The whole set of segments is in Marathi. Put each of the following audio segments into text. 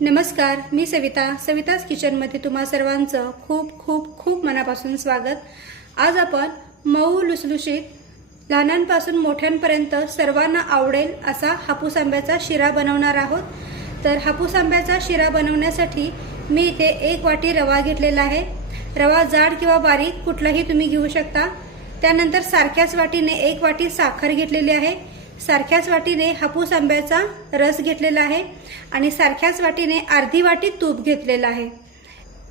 नमस्कार मी सविता. सविताज किचनमध्ये तुम्हा सर्वांचं खूप खूप खूप मनापासून स्वागत. आज आपण मऊ लुसलुशीत लहानांपासून मोठ्यांपर्यंत सर्वांना आवडेल असा हापूस आंब्याचा शिरा बनवणार आहोत. तर हापूस आंब्याचा शिरा बनवण्यासाठी मी इथे एक वाटी रवा घेतलेला आहे. रवा जाड किंवा बारीक कुठलाही तुम्ही घेऊ शकता. त्यानंतर सारख्याच वाटीने एक वाटी साखर घेतलेली आहे. सारख्याच वाटीने हापूस आंब्याचा रस घेतलेला आहे आणि सारख्याच वाटीने अर्धी वाटी तूप घेतलेलं आहे.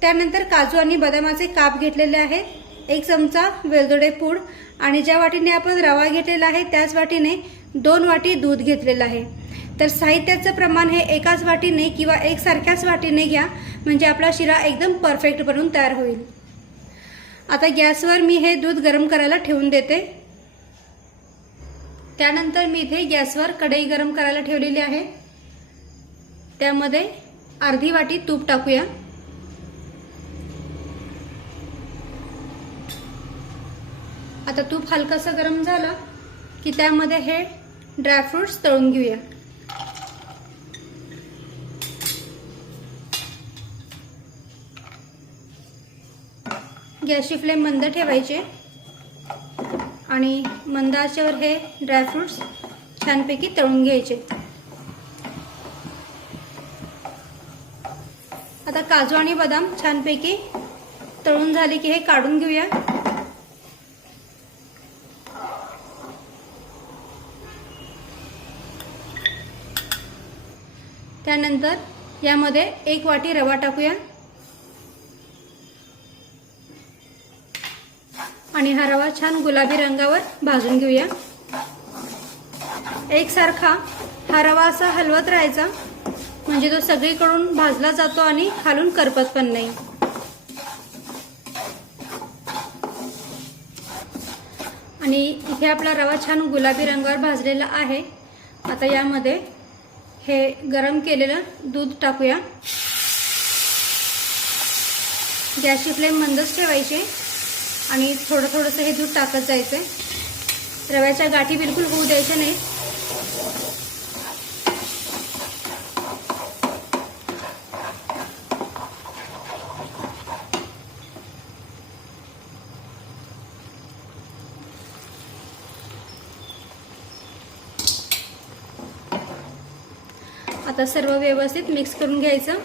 त्यानंतर काजू आणि बदामाचे काप घेतलेले आहेत. एक चमचा वेलदोडे पूड आणि ज्या वाटीने आपण रवा घेतलेला आहे त्याच वाटीने दोन वाटी दूध घेतलेलं आहे. तर साहित्याचं प्रमाण हे एकाच वाटीने किंवा एकसारख्याच वाटीने घ्या म्हणजे आपला शिरा एकदम परफेक्ट बनून तयार होईल. आता गॅसवर मी हे दूध गरम करायला ठेवून देते. त्यानंतर मी इथे गॅसवर कढई गरम करायला ठेवलेली आहे. त्यामध्ये अर्धी वाटी तूप टाकूया. आता तूप हलकंसं गरम झालं की त्यामध्ये हे ड्रायफ्रुट्स तळून घेऊया. गॅसची फ्लेम मंद ठेवायची. आणि मंद आचेवर हे ड्रायफ्रुट्स छानपैकी तळून घ्यायचे. आता काजू आणि बदाम छानपैकी तळून झाले की हे काढून घेऊया. त्यानंतर यामध्ये एक वाटी रवा टाकूया. छान गुलाबी रंगावर भाजून घेऊया. एकसारखा हा रवा असा हलवत राहायचा. म्हणजे तो सगळीकडून भाजला जातो आणि खालून करपत पण नाही. आणि इथे आपला रवा छान गुलाबी रंगावर भाजलेला आहे. आता यामध्ये हे गरम केलेलं दूध टाकूया. गॅसची फ्लेम मंदच ठेवायची. आणि थोडं थोडंसं हे दूध टाकत जायचं आहे रव्याच्या गाठी बिलकुल होऊ द्यायच्या नाही आता सर्व व्यवस्थित मिक्स करून घ्यायचं.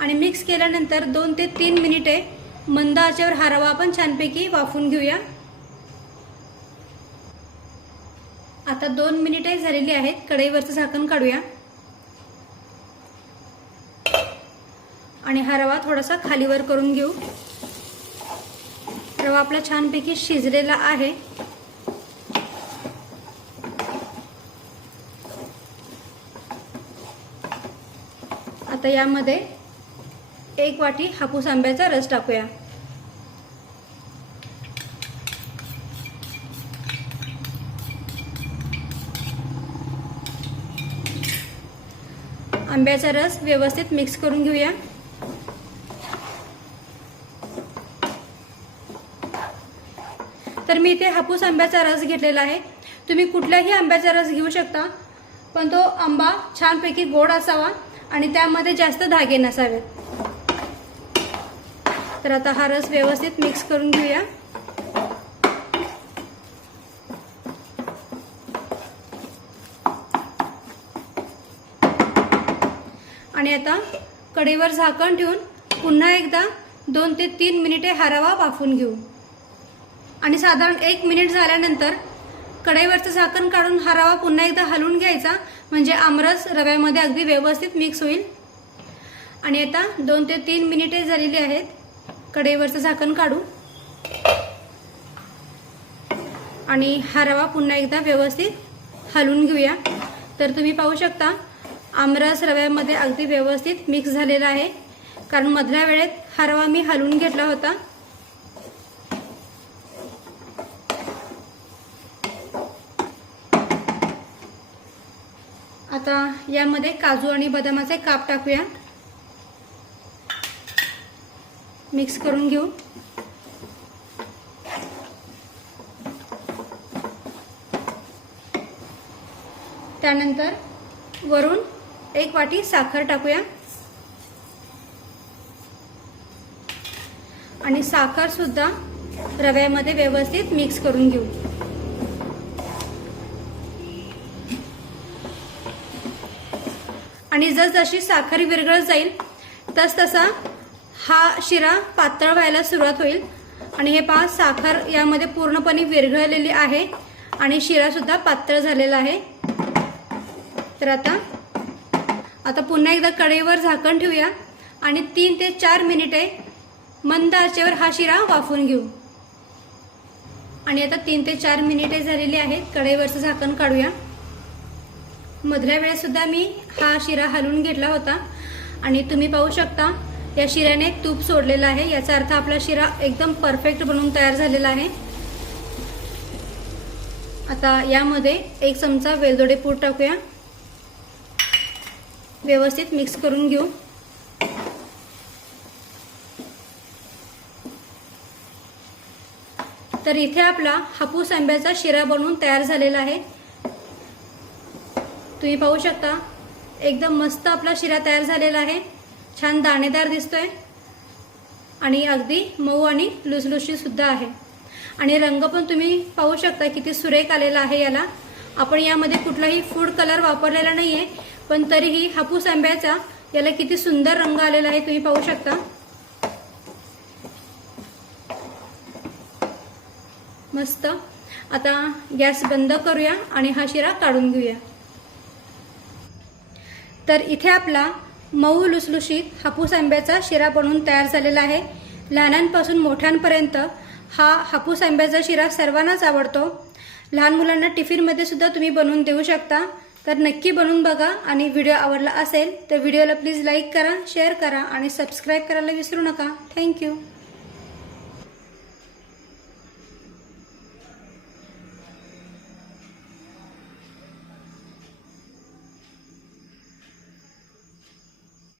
आणि मिक्स केल्यानंतर दोन ते तीन मिनिटे मंद आचेवर हा रवा आपण छानपैकी वाफून घेऊया. आता दोन मिनिटे झालेली आहेत कढईवरचं झाकण काढूया. आणि हा रवा थोडासा खालीवर करून घेऊ. रवा आपला छानपैकी शिजलेला आहे. आता यामध्ये एक वाटी हापूस आंब्याचा रस टाकूया. आंब्याचा रस व्यवस्थित मिक्स करून घेऊया. तर मी इथे हापूस आंब्याचा रस घेतलेला आहे. तुम्ही कुठल्याही आंब्याचा रस घेऊ शकता पण तो आंबा छानपैकी गोड असावा आणि त्यामध्ये जास्त धागे नसावेत. तर आता हा रस व्यवस्थित मिक्स करून घेऊया. आणि आता कढईवर झाकण ठेवून पुन्हा एकदा दोन ते तीन मिनिटे हा रवा वाफून घेऊ. आणि साधारण एक मिनिट झाल्यानंतर कढईवरचं झाकण काढून हा रवा पुन्हा एकदा हलवून घ्यायचा म्हणजे आमरस रव्यामध्ये अगदी व्यवस्थित मिक्स होईल. आणि आता दोन ते तीन मिनिटे झालेली आहेत. कडेवरचं झाकण काढू. आणि हा रवा पुन्हा एकदा व्यवस्थित हलवून घेऊया. तर तुम्ही पाहू शकता आमरस रव्यामध्ये अगदी व्यवस्थित मिक्स झालेला आहे. कारण मधल्या वेळेत हा रवा मी हलवून घेतला होता. आता यामध्ये काजू आणि बदामाचे काप टाकूया. मिक्स करून घेऊ. त्यानंतर वरून एक वाटी साखर टाकूया. आणि साखर सुद्धा रव्यामध्ये व्यवस्थित मिक्स करून घेऊ. आणि जसजशी साखर विरघळत जाईल तस तसा हा शिरा पातळ व्हायला सुरुवात होईल. आणि हे पहा साखर यामध्ये पूर्णपणे विरघळलेली आहे. आणि शिरा सुद्धा पातळ झालेला आहे. तर आता आता पुन्हा एकदा कढईवर झाकण ठेवूया. आणि तीन ते चार मिनिटे मंद आचेवर हा शिरा वाफून घेऊ. आणि आता तीन ते चार मिनिटे झालेली आहेत. कढईवरचं झाकण काढूया. मधल्या वेळेसुद्धा मी हा शिरा हलवून घेतला होता. आणि तुम्ही पाहू शकता या शिऱ्याने तूप सोडलेलं आहे. याचा अर्थ आपला शिरा एकदम परफेक्ट बनवून तयार झालेला आहे. आता यामध्ये एक चमचा वेलदोडे पूड टाकूया. व्यवस्थित मिक्स करून घेऊ. तर इथे आपला हापूस आंब्याचा शिरा बनवून तयार झालेला आहे. तुम्ही पाहू शकता एकदम मस्त आपला शिरा तयार झालेला आहे. छान दाणेदार दिसतोय. आणि अगदी मऊ आणि लुसलुशी सुद्धा आहे. आणि रंग पण तुम्ही पाहू शकता किती सुरेख आलेला आहे याला. आपण यामध्ये कुठलाही फूड कलर वापरलेला नाहीये पण तरीही हापूस आंब्याचा याला किती सुंदर रंग आलेला आहे तुम्ही पाहू शकता. मस्त. आता गॅस बंद करूया आणि हा शिरा काढून घेऊया. तर इथे आपला मऊ लुसलुशीत हापूस आंब्याचा शिरा बनवून तयार झालेला आहे. लहानांपासून मोठ्यांपर्यंत हा हापूस आंब्याचा शिरा सर्वांनाच आवडतो. लहान मुलांना टिफिनमध्ये सुद्धा तुम्ही बनवून देऊ शकता. तर नक्की बनवून बघा आणि व्हिडिओ आवडला असेल तर व्हिडिओला प्लीज लाईक करा शेअर करा आणि सबस्क्राईब करायला विसरू नका. थँक्यू